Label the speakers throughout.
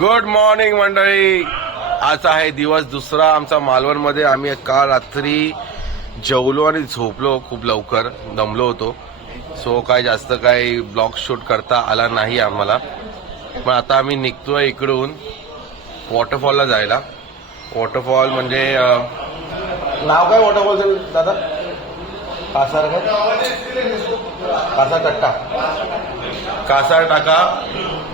Speaker 1: Good morning मंडळी. आज आहे दिवस दुसरा आमचा मालवणमध्ये. आम्ही काल रात्री जेवलो आणि झोपलो खूप लवकर. दमलो होतो. सो काय जास्त काही ब्लॉग शूट करता आला नाही आम्हाला. पण आता आम्ही निघतोय इकडून वॉटरफॉलला जायला. वॉटरफॉल म्हणजे नाव काय वॉटरफॉल दादा? कासार कासार कट्टा कासार टाका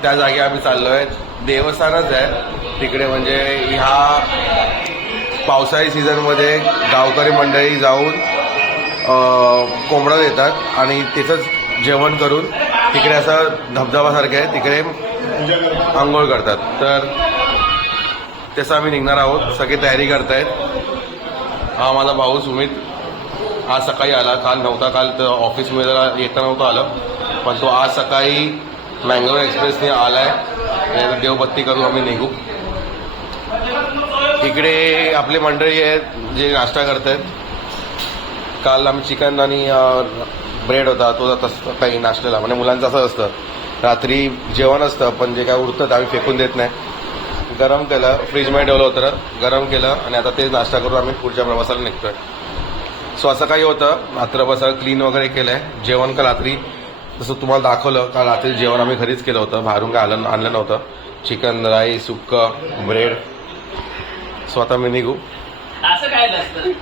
Speaker 1: त्या जागी आम्ही चाललोय. देवस्थानच आहे. तिकडे म्हणजे ह्या पावसाळी सीझनमध्ये गावकरी मंडळी जाऊन कोंबडं कोंबडा देतात आणि तिथंच जेवण करून तिकडे असं धबधबासारखं आहे. तिकडे आंघोळ करतात. तर तसं आम्ही निघणार आहोत. सगळी तयारी करतायत. हा माझा भाऊ सुमित. आज सकाळी आला. काल नव्हता. काल तर ऑफिसमध्ये येता नव्हतं आलं. पण तो आज सकाळी मँगलोर एक्सप्रेसने आलाय आहे देवबत्ती करू आम्ही निघू इकडे आपली मंडळी आहेत जे नाश्ता करतायत काल आम्ही चिकन आणि ब्रेड होता तो तसं काही नाश्त्याला म्हणजे मुलांचं असं असतं रात्री जेवण असतं पण जे काय उरतं ते आम्ही फेकून देत नाही. गरम केलं फ्रीजमध्ये ठेवलं होतं गरम केलं आणि आता ते नाश्ता करून आम्ही पुढच्या प्रवासाला निघतोय. सो असं काही होतं रात्रभर सगळं क्लीन वगैरे केलंय. जेवण का रात्री जसं तुम्हाला दाखवलं का रात्री जेवण आम्ही घरीच केलं होतं. बाहेरून काय आलं आणलं नव्हतं. चिकन राईस सुक्क ब्रेड सो आता मी निघू.
Speaker 2: असं काय नसतं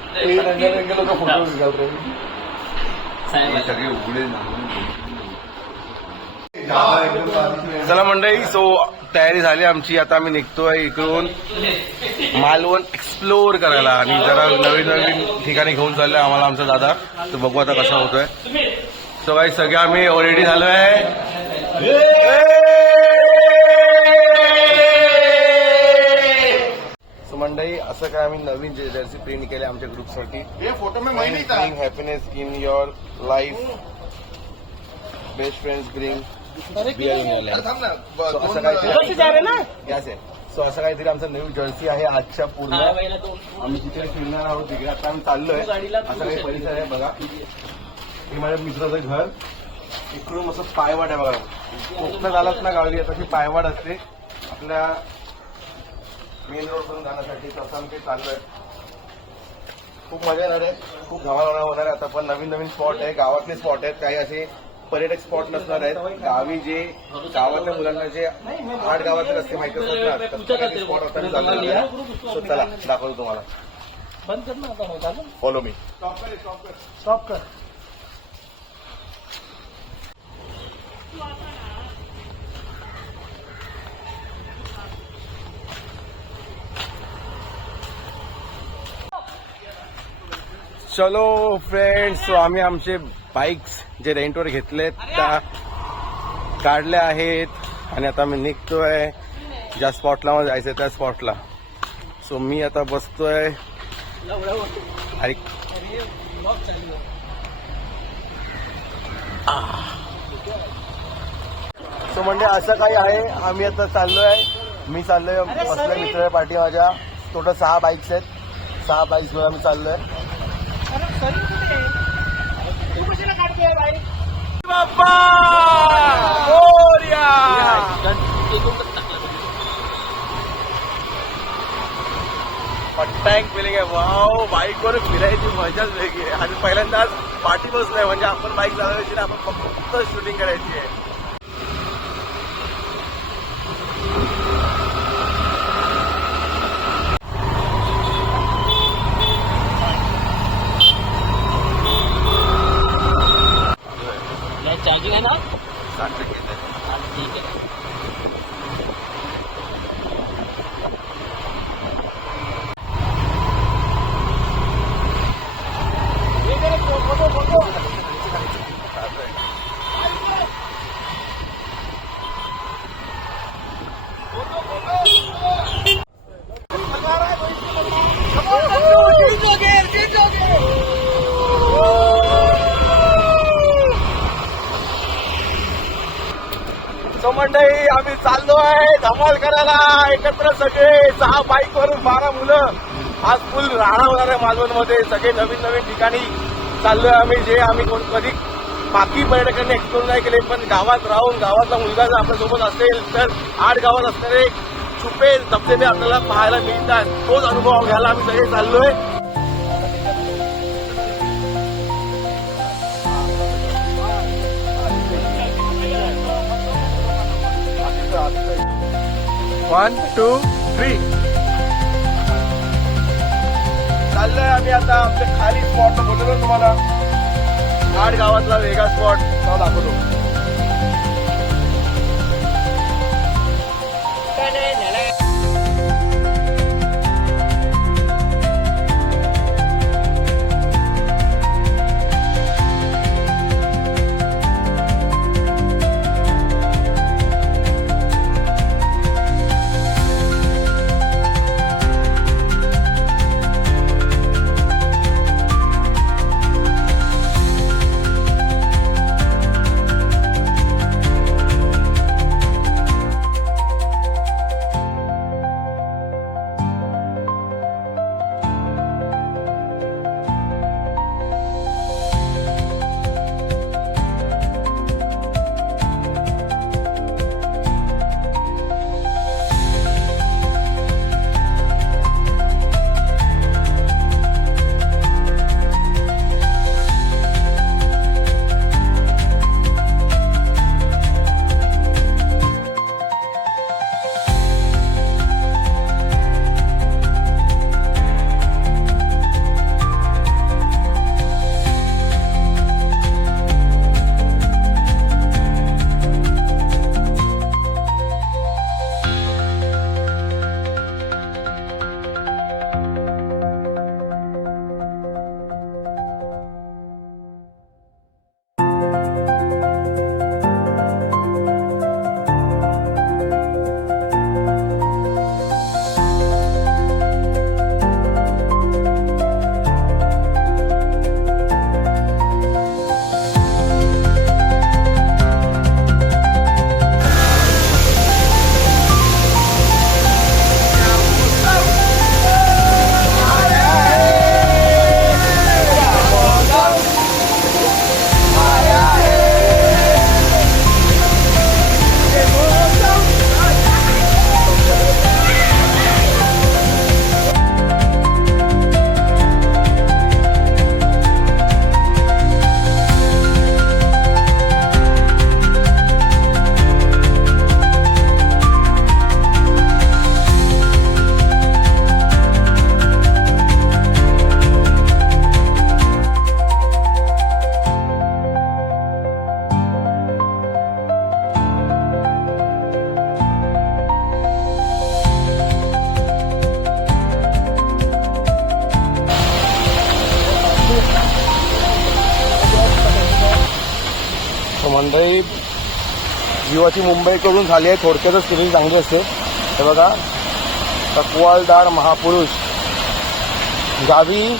Speaker 1: चला मंडळी सो तयारी झाली आमची. आता आम्ही निघतोय इकडून मालवण एक्सप्लोर करायला. आणि जरा नवीन नवीन ठिकाणी घेऊन चाललोय आम्हाला आमचा दादा. तर बघू आता कसा होतोय. सो काही सगळे आम्ही ऑलरेडी झालोय सो मंडळी असं काय आम्ही नवीन जर्सी प्रिंट केले आमच्या ग्रुपसाठी happiness in your life best friends आहे. सो असं काहीतरी आमचं नवीन जर्सी आहे आजच्या पूर्ण. आम्ही जिथे फिरणार आहोत तिकडे आता आम्ही चाललोय. असं काही परिसर आहे बघा. हे माझ्या मित्राचं घर. इकडून असं पायवाट आहे बघा. कोकणात आलात ना गावी आता अशी पायवाट असते. आपल्या मेन रोड वरून जाण्यासाठी तसं आम्ही ते चाललोय खूप मजा येणार आहे. खूप धमाल होणार आहे. आता पण नवीन नवीन स्पॉट आहे. गावातले स्पॉट आहेत. काही असे पर्यटक स्पॉट नसणार आहेत. गावी जे गावातल्या मुलांना जे आठ गावातले रस्ते माहिती असतात स्पॉट आहे. So, चला दाखवतो तुम्हाला.
Speaker 2: बंद कर ना
Speaker 1: फॉलो मी
Speaker 2: स्टॉप कर.
Speaker 1: चलो फ्रेंड्स सो आम्ही आमचे बाईक्स जे रेंटवर घेतलेत त्या काढल्या आहेत. आणि आता आम्ही निघतोय ज्या स्पॉटला मला जायचंय त्या स्पॉटला सो मी आता बसतोय. आणि सो म्हणजे असं काही आहे. आम्ही आता चाललोय. मी चाललोय बसलोय मित्र पाठी माझ्या. टोटल सहा बाईक्स आहेत. सहा बाईक्स वर आम्ही चाललोय. टँक फिलिंग आहे वाव बाईकवर फिरायची मजाच वेगळी आहे. आणि पहिल्यांदाच पाठी बसलोय. म्हणजे आपण बाईक चालवायची आपण फक्त शूटिंग करायची आहे
Speaker 2: ना
Speaker 1: साठ टक्के आहे.
Speaker 2: हा, ठीक आहे
Speaker 1: सो मंडळी आम्ही चाललो आहे धमाल करायला एकत्र सगळे सहा बाईक वरून बारा मुलं आज फुल राहणार होणार आहे सगळे नवीन नवीन ठिकाणी चाललोय आम्ही जे आम्ही कोण कधी बाकी पर्यटकांनी एक्सप्लोर नाही केले पण गावात राहून गावातला मुलगा जर आपल्यासोबत असेल तर आठ गावात असणारे छुपे धबधबे आपल्याला पाहायला मिळतात. तोच अनुभव घ्यायला आम्ही सगळे चाललोय. वन टू थ्री चाललोय आम्ही आता आमच्या खाली स्पॉट बोललो तुम्हाला. आठ गावातला वेगळा स्पॉट दाखवतो. मुंबई जीवाची मुंबई करून झाली आहे. थोडक्यातच तुम्ही चांगली असते. हे बघा. तकवालदार महापुरुष. गावी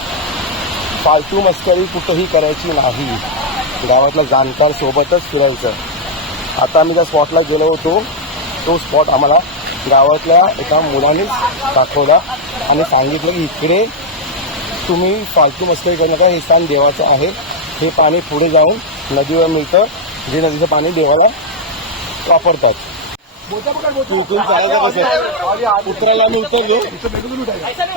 Speaker 1: फालतू मस्करी कुठंही करायची नाही. गावातल्या जाणकार सोबतच फिरायचं. आता आम्ही त्या स्पॉटला गेलो होतो. तो स्पॉट आम्हाला गावातल्या एका मुलानेच दाखवला आणि सांगितलं की इकडे तुम्ही फालतू मस्करी करू नका. हे स्थान देवाचं आहे. हे पाणी पुढे जाऊन नदीवर मिळतं. जे नदीचं पाणी देवाला वापरतात. उतरायला आम्ही उतरलो.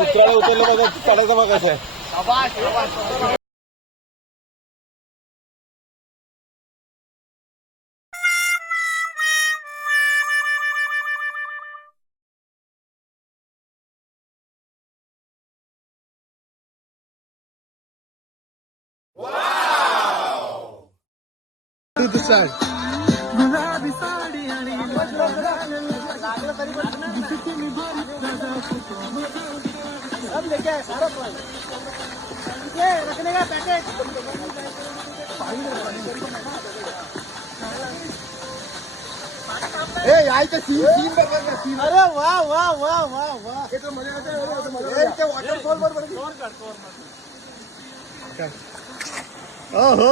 Speaker 1: उतरायला उतरलं बघा चढायचा बघा कसं आहे.
Speaker 3: जाय ये रखने का पैकेट ए यार सीन सीन कर सीन अरे वाह वाह वाह वाह वाह। ये तो मज़ा तो मज़ा वाटरफॉल ओहो।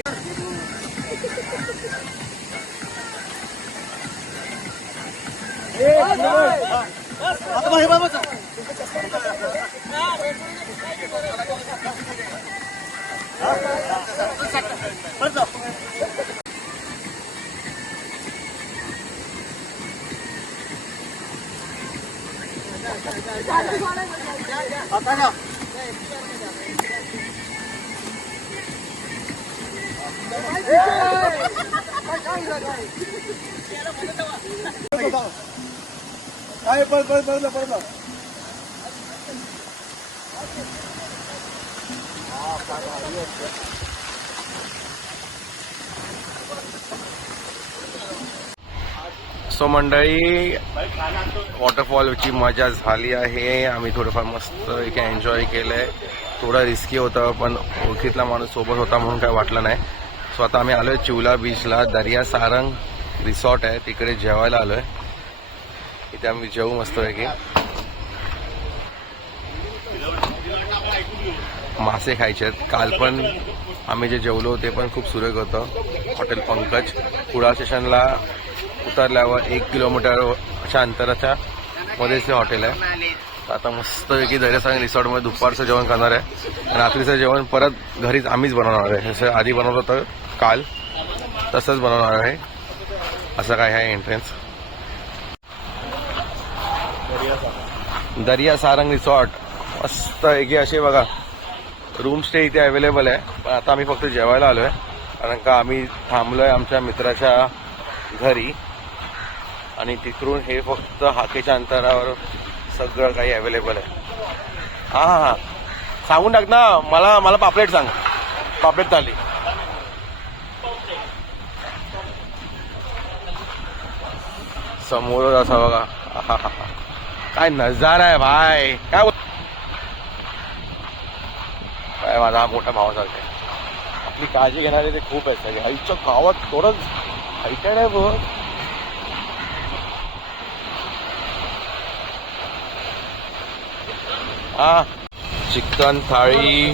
Speaker 3: 아까 해봐보자. 벌써. 아, 따라. काय पळ पळ पळ पळ
Speaker 1: सो मंडळी वॉटरफॉलची मजा झाली आहे. आम्ही थोडंफार मस्त एक एन्जॉय केलंय. थोडं रिस्की होतं पण ओळखीतला माणूस सोबत होता म्हणून काय वाटलं नाही. सो आता आम्ही आलोय चिवला बीचला. दर्या सारंग रिसॉर्ट आहे. तिकडे जेवायला आलोय. इथे आम्ही जेवू मस्त पैकी. मासे खायचे आहेत. काल पण आम्ही जे जेवलो ते पण खूप सुरेख होतं. हॉटेल पंकज. कुडाळ स्टेशनला उतरल्यावर एक किलोमीटरच्या अंतराच्या मध्येच हे हॉटेल आहे. आता मस्तपैकी दर्यासांग रिसॉर्टमध्ये दुपारचं जेवण करणार आहे. आणि रात्रीचं जेवण परत घरीच आम्हीच बनवणार आहे. जसं आधी बनवलं होतं. काल तसंच बनवणार आहे. असं काय आहे एंट्रन्स दर्या सारंग रिसॉर्ट मस्त पैकी असे बघा रूम स्टे इथे अवेलेबल आहे. पण आता आम्ही फक्त जेवायला आलोय. कारण का आम्ही थांबलोय आमच्या मित्राच्या घरी. आणि तिकडून हे फक्त हाकेच्या अंतरावर सगळं काही अवेलेबल आहे. हा हा हा. सांगून टाक ना. मला मला पापलेट सांग. पापलेट थाली. समोरच असा बघा. काय नजारा आहे भाई. काय काय माझा हा मोठा भाव चालतोय. आपली काळजी घेणारे ते खूप आहेत सगळे. आईच्या गावात थोडंच ऐकाय नाही बघ. हा. चिकन थाळी.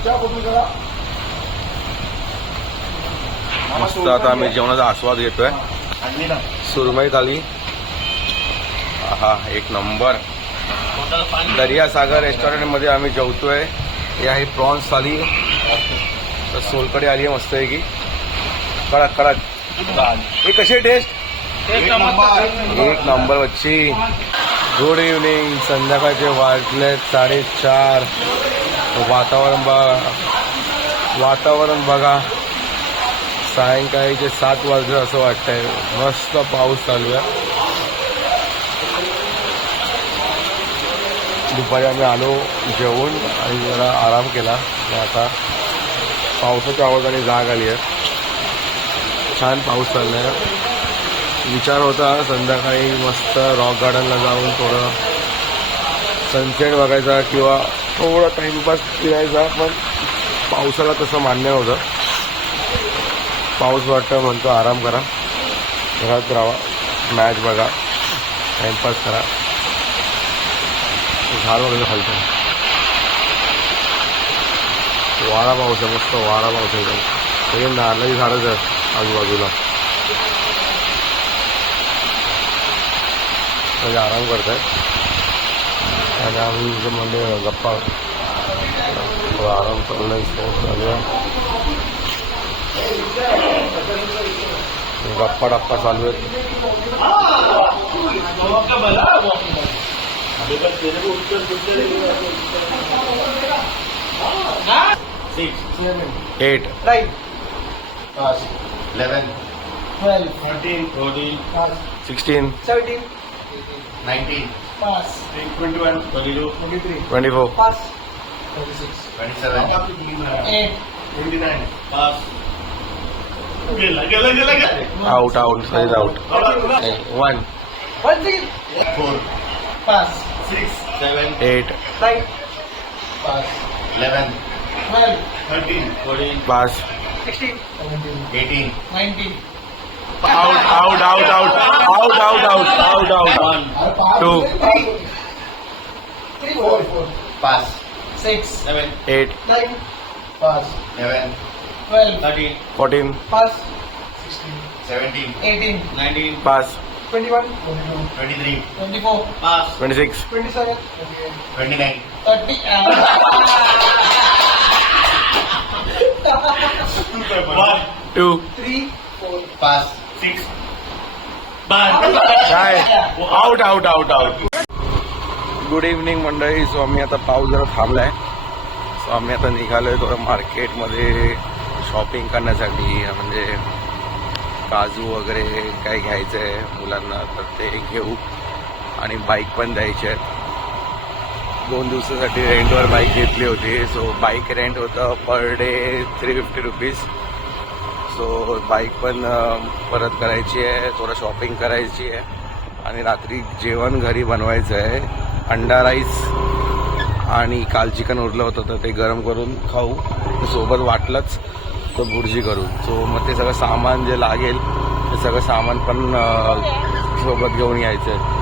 Speaker 1: मस्त आता आम्ही जेवणाचा आस्वाद घेतोय. सुरमई थाली हा एक नंबर. दर्या सागर रेस्टॉरंटमध्ये आम्ही जेवतोय. हे आहे प्रॉन्स थाली. तर सोलकडी आली आहे मस्त आहे की कडक कडक. हे कशी टेस्ट एक नंबर. बच्ची. गुड इव्हनिंग संध्याकाळचे वाजलेत साडेचार. वातावरण बघा. वातावरण बघा. सायंकाळीचे सात वाजले असं वाटतंय. मस्त पाऊस चालू आहे. दुपारी आम्ही आलो जेवून आणि जरा आराम केला. आता पावसाच्या आवाजाने जाग आली आहे. छान पाऊस चालला आहे विचार होता संध्याकाळी मस्त रॉक गार्डनला जाऊन थोडं सनसेट बघायचा किंवा थोडा टाइमपास फिरायचा पण पावसाला तसं मान्य होतं पाऊस वाटतं म्हणतो आराम करा. घरात राहा. मॅच बघा. टाईमपास करा. झाड वगैरे खालतं वारा पाऊस आहे मस्त वारा पाऊस आहे सगळे नारळाची झाडच आहेत आजूबाजूला म्हणजे आराम करत आहेत आणि आम्ही म्हणजे गप्पा थोडा आराम करून चालू आहे गप्पा डप्पा चालू आहेत Six,
Speaker 3: seven,
Speaker 1: eight,
Speaker 3: nine,
Speaker 1: pass, eleven,
Speaker 3: twelve,
Speaker 1: thirteen,
Speaker 3: fourteen, pass,
Speaker 1: sixteen,
Speaker 3: seventeen,
Speaker 1: eighteen, nineteen,
Speaker 3: pass,
Speaker 1: twenty-one,
Speaker 3: twenty-two,
Speaker 1: three twenty-four, pass, six twenty-seven. Out, out, out. One. One,
Speaker 3: three.
Speaker 1: Four.
Speaker 3: Pass.
Speaker 1: six, seven, eight,
Speaker 3: nine, pass,
Speaker 1: eleven,
Speaker 3: twelve,
Speaker 1: thirteen, fourteen, pass,
Speaker 3: sixteen, seventeen,
Speaker 1: eighteen,
Speaker 3: nineteen.
Speaker 1: Out, out, out, out, out, out, out, out, out.
Speaker 3: One,
Speaker 1: two,
Speaker 3: three, three, four, four.
Speaker 4: pass,
Speaker 3: six,
Speaker 4: seven,
Speaker 1: eight,
Speaker 3: nine, pass,
Speaker 4: eleven,
Speaker 3: twelve,
Speaker 4: thirteen,
Speaker 1: fourteen,
Speaker 3: pass,
Speaker 4: sixteen,
Speaker 3: seventeen,
Speaker 4: eighteen,
Speaker 1: nineteen, pass.
Speaker 3: Twenty one twenty two
Speaker 4: twenty three
Speaker 3: twenty four
Speaker 4: पाच
Speaker 1: twenty six
Speaker 3: twenty seven
Speaker 4: twenty nine
Speaker 3: thirty
Speaker 4: one
Speaker 1: two
Speaker 3: three four
Speaker 4: पाच six
Speaker 1: काय out out out out good evening मंडळी. So आम्ही आता पाऊस जरा थांबलाय. So आम्ही आता निघालोय थोडं मार्केटमध्ये शॉपिंग करण्यासाठी. म्हणजे काजू वगैरे काय घ्यायचं आहे मुलांना तर ते घेऊ. आणि बाईक पण द्यायची आहे दोन दिवसासाठी रेंटवर बाईक घेतली होती. सो बाईक रेंट होतं per day three fifty rupees so bike पण परत करायची आहे थोडं शॉपिंग करायची आहे. आणि रात्री जेवण घरी बनवायचं आहे. अंडा राईस आणि काल चिकन उरलं होतं तर ते गरम करून खाऊ. सोबत वाटलंच. तो भुर्जी करू. सो मग ते सगळं सामान जे लागेल ते सगळं सामान पण सोबत घेऊन यायचं. आहे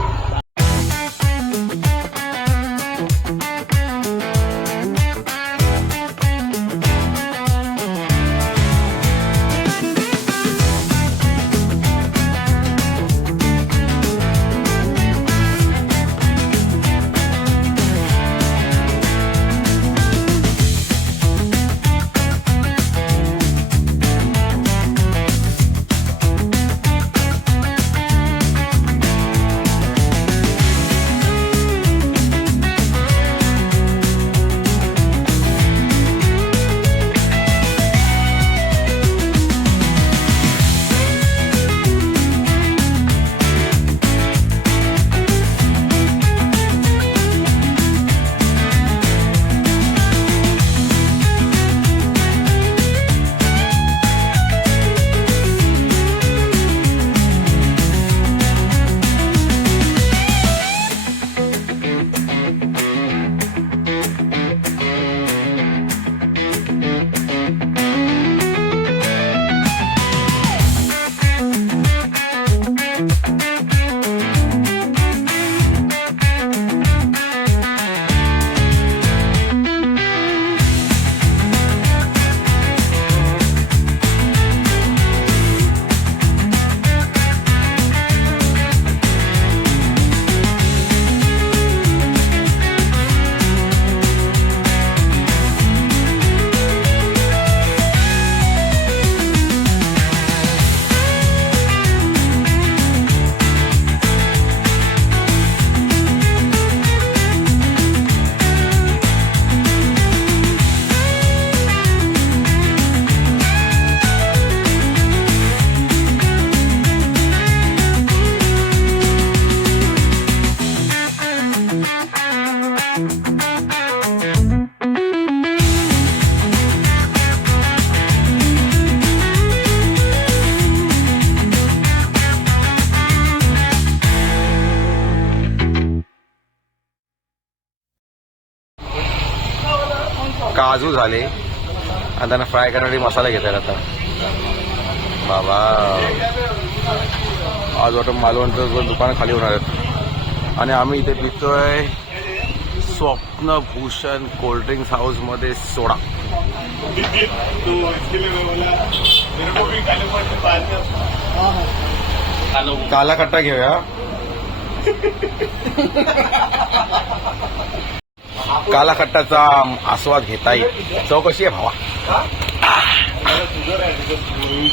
Speaker 1: आले आणि त्यांना फ्राय करण्यासाठी मसाला घेता आता. बाबा. आज वाटतं मालवणचं दुकान खाली होणार आहेत आणि आम्ही इथे पितोय स्वप्नभूषण कोल्ड्रिंक्स हाऊसमध्ये सोडा. काला कट्टा घेऊया. काला खट्टाचा आस्वाद घेता येईल. चव कशी आहे भावा.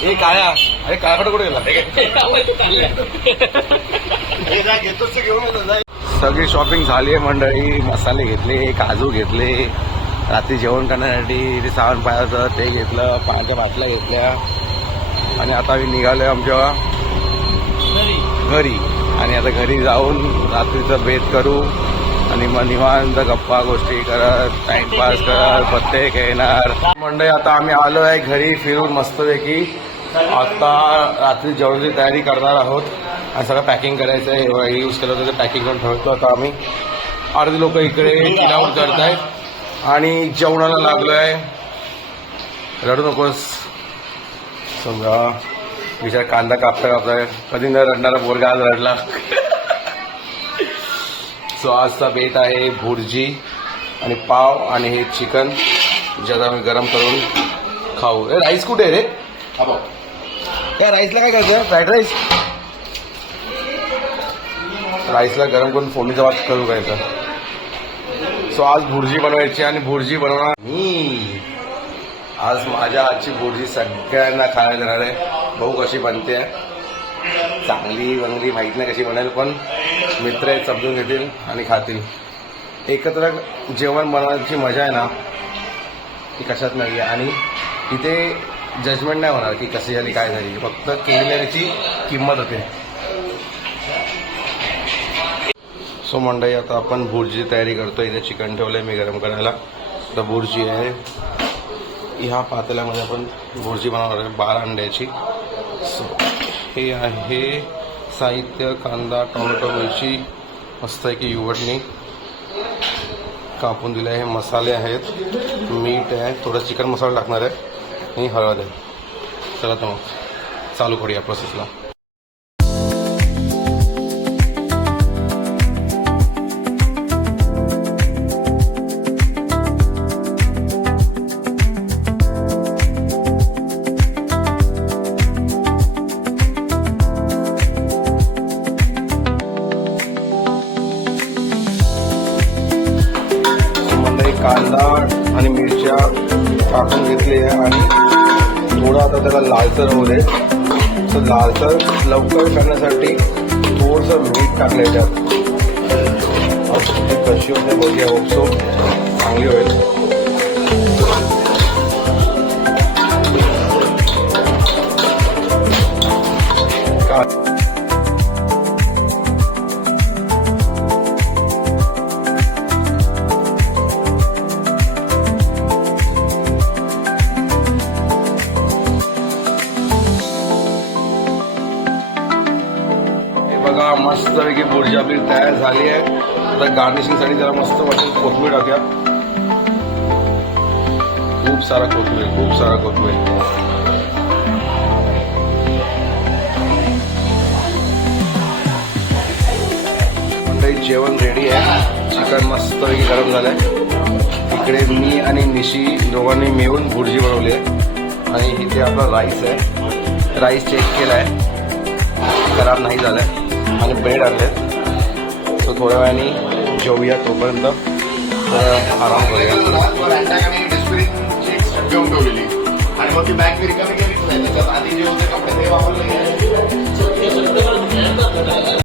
Speaker 1: ए काळ्या अरे काळा खट्टा कुठे गेला?
Speaker 4: घेतोच घेऊन.
Speaker 1: सगळी शॉपिंग झाली आहे मंडळी. मसाले घेतले काजू घेतले. रात्री जेवण करण्यासाठी ते सामान पाहायचं ते घेतलं पाण्याच्या बाटल्या घेतल्या. आणि आता मी निघालोय आमच्या घरी. आणि आता घरी जाऊन रात्रीचं बेत करू. आणि मग निवांत गप्पा गोष्टी करत टाइमपास करत पत्ते घेणार. मंडळी आता आम्ही आलो आहे घरी फिरून मस्तपैकी. आता रात्री जेवणाची तयारी करणार आहोत. आणि सगळं पॅकिंग करायचं आहे यूज केलं होतं ते पॅकिंग करून ठेवतो आता आम्ही. अर्धे लोक इकडे चिल करत आहेत आणि जेवणाला लागलो आहे रडू नकोस. समजा. विचार कांदा कापता कापताय कधी न रडणारा बोरगा आज रडला. सो आजचा बेत आहे भुर्जी आणि पाव आणि हे चिकन ज्याला आम्ही गरम करून खाऊ. ए राईस कुठे आहे रे? या राईसला काय करायचं? Fried rice? राईसला गरम करून फोडणीचा वाट करू करायचा सो आज भुर्जी बनवायची आणि भुर्जी बनवणार मी. आज माझ्या हातची भुर्जी सगळ्यांना खायला देणार आहे. भाऊ कशी बनते. चांगली बनली माहीत नाही कशी बनेल पण मित्र आहेत समजून घेतील आणि खातील. एकत्र जेवण बनवण्याची मजा आहे ना ती कशात नाही आहे आणि तिथे जजमेंट नाही होणार की कशी झाली काय झाली. फक्त केलेल्याची किंमत होते. सो मंडई आता आपण भुर्जी तयारी करतो इथे चिकन ठेवलं आहे मी गरम करायला. तर भुर्जी आहे. ह्या पातेल्यामध्ये आपण भुर्जी बनवणार आहे बारा अंड्याची. सो हे आहे साहित्य कांदा टोमॅटो मिरची मस्त आहे की युवटणी कापून दिले आहे मसाले आहेत मीठ आहे थोडं चिकन मसाला टाकणार आहे आणि हळद आहे. चला तर मग चालू करूया प्रोसेसला कांदा आणि मिरच्या टाकून घेतली आहे आणि थोडं आता त्याला लालसर होते तर लालसर लवकर करण्यासाठी थोडंसं मीठ टाकलं त्यात. कशी होते बघूया होपसो चांगली होईल. झाली आहे. आता गार्निशिंगसाठी जरा मस्त वाटेल कोथमीर टाकूया खूप सारा कोथमीर खूप सारा कोथमीर. जेवण रेडी आहे. चिकन मस्तपैकी गरम झालंय. इकडे मी आणि निशी दोघांनी मिळून भुर्जी बनवली आहे. आणि इथे आपला राईस आहे. राईस चेक केला आहे खराब नाही झालाय. आणि ब्रेड आणले थोड्या वेळाने जेवूया तोपर्यंत आराम करूया.
Speaker 4: आणि मग ती बॅग मी रिकामी केली आधी जे होते कपडे ते वापरले